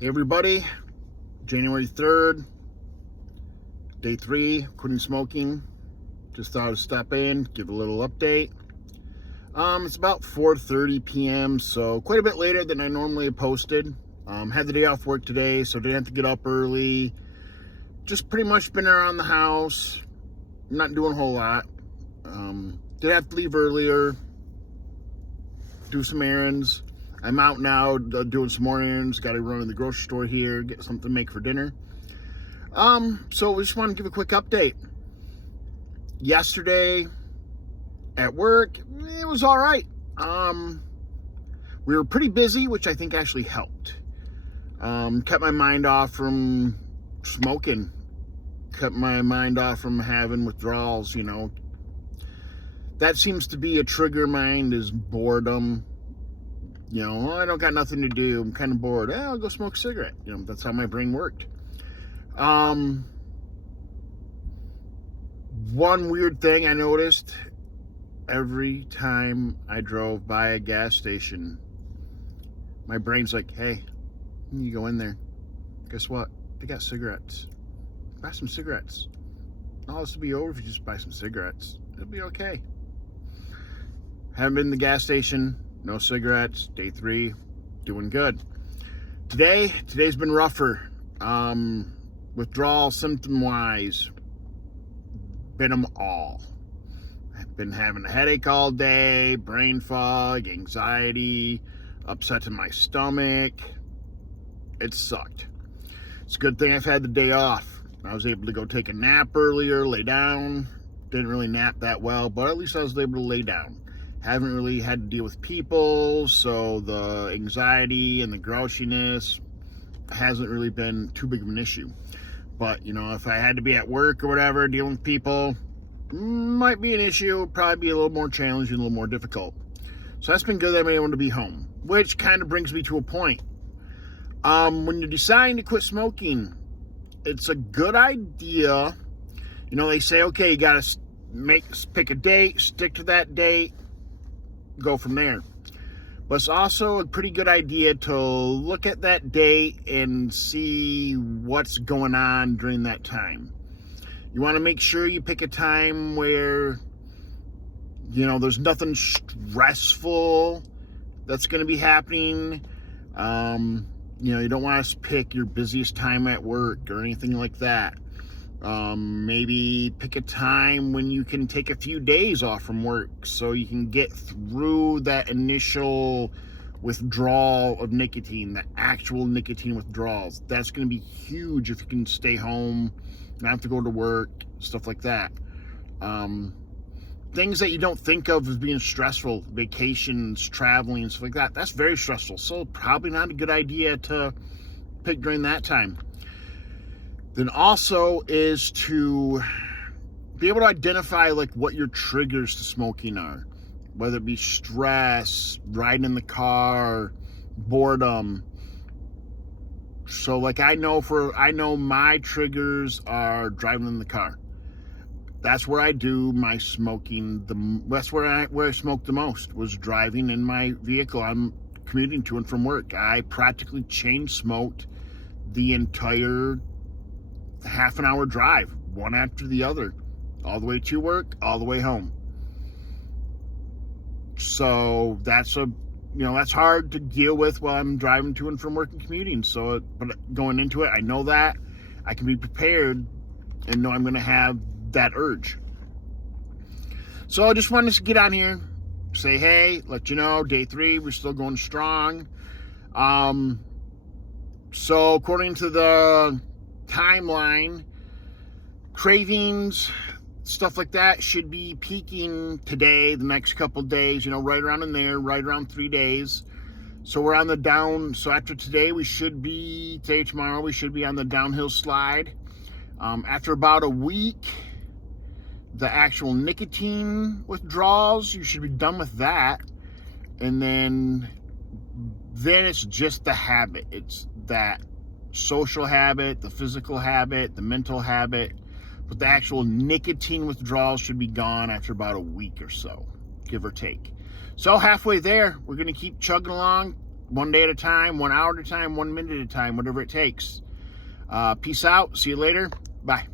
Hey everybody, January 3rd, day 3, quitting smoking. Just thought I'd stop in, give a little update. It's about 4:30 p.m., so quite a bit later than I normally have posted. Had the day off work today, so didn't have to get up early. Just pretty much been around the house, not doing a whole lot. Did have to leave earlier, do some errands. I'm out now doing some more errands. Got to run to the grocery store here, get something to make for dinner. So we just want to give a quick update. Yesterday at work, it was all right. We were pretty busy, which I think actually helped. Kept my mind off from smoking. Kept my mind off from having withdrawals, That seems to be a trigger of mine, is boredom. I don't got nothing to do. I'm kind of bored. I'll go smoke a cigarette. That's how my brain worked. One weird thing I noticed, every time I drove by a gas station, my brain's like, hey, you go in there. Guess what? They got cigarettes. Buy some cigarettes. All this will be over if you just buy some cigarettes. It'll be okay. Haven't been in the gas station. No cigarettes. Day 3, doing good. Today's been rougher. Withdrawal symptom-wise, been them all. I've been having a headache all day, brain fog, anxiety, upset in my stomach. It sucked. It's a good thing I've had the day off. I was able to go take a nap earlier, lay down. Didn't really nap that well, but at least I was able to lay down. Haven't really had to deal with people, so the anxiety and the grouchiness hasn't really been too big of an issue. But, if I had to be at work or whatever, dealing with people, might be an issue. Probably be a little more challenging, a little more difficult. So that's been good that I'm able to be home, which kind of brings me to a point. When you're deciding to quit smoking, it's a good idea. They say, okay, you got to pick a date, stick to that date, go from there. But it's also a pretty good idea to look at that date and see what's going on during that time. You want to make sure you pick a time where, there's nothing stressful that's going to be happening. You don't want to pick your busiest time at work or anything like that. Maybe pick a time when you can take a few days off from work so you can get through that initial withdrawal of nicotine, the actual nicotine withdrawals. That's going to be huge if you can stay home, not have to go to work, stuff like that. Things that you don't think of as being stressful, vacations, traveling, stuff like that, that's very stressful. So probably not a good idea to pick during that time. Then also is to be able to identify what your triggers to smoking are, whether it be stress, riding in the car, boredom. So I know my triggers are driving in the car. That's where I do my smoking. That's where I smoked the most, was driving in my vehicle. I'm commuting to and from work. I practically chain smoked the entire half an hour drive, one after the other, all the way to work, all the way home. So that's hard to deal with while I'm driving to and from work and commuting. But going into it, I know that I can be prepared and know I'm going to have that urge. So I just wanted to get on here, say, hey, let you know, day 3, we're still going strong. So according to the timeline, cravings, stuff like that should be peaking today, the next couple days, right around in there, right around 3 days. So we're on the down. So after today, tomorrow, we should be on the downhill slide. After about a week, the actual nicotine withdrawals, you should be done with that. And then it's just the habit. It's that social habit, the physical habit, the mental habit, but the actual nicotine withdrawals should be gone after about a week or so, give or take. So halfway there, we're going to keep chugging along, one day at a time, 1 hour at a time, 1 minute at a time, whatever it takes. Peace out. See you later. Bye.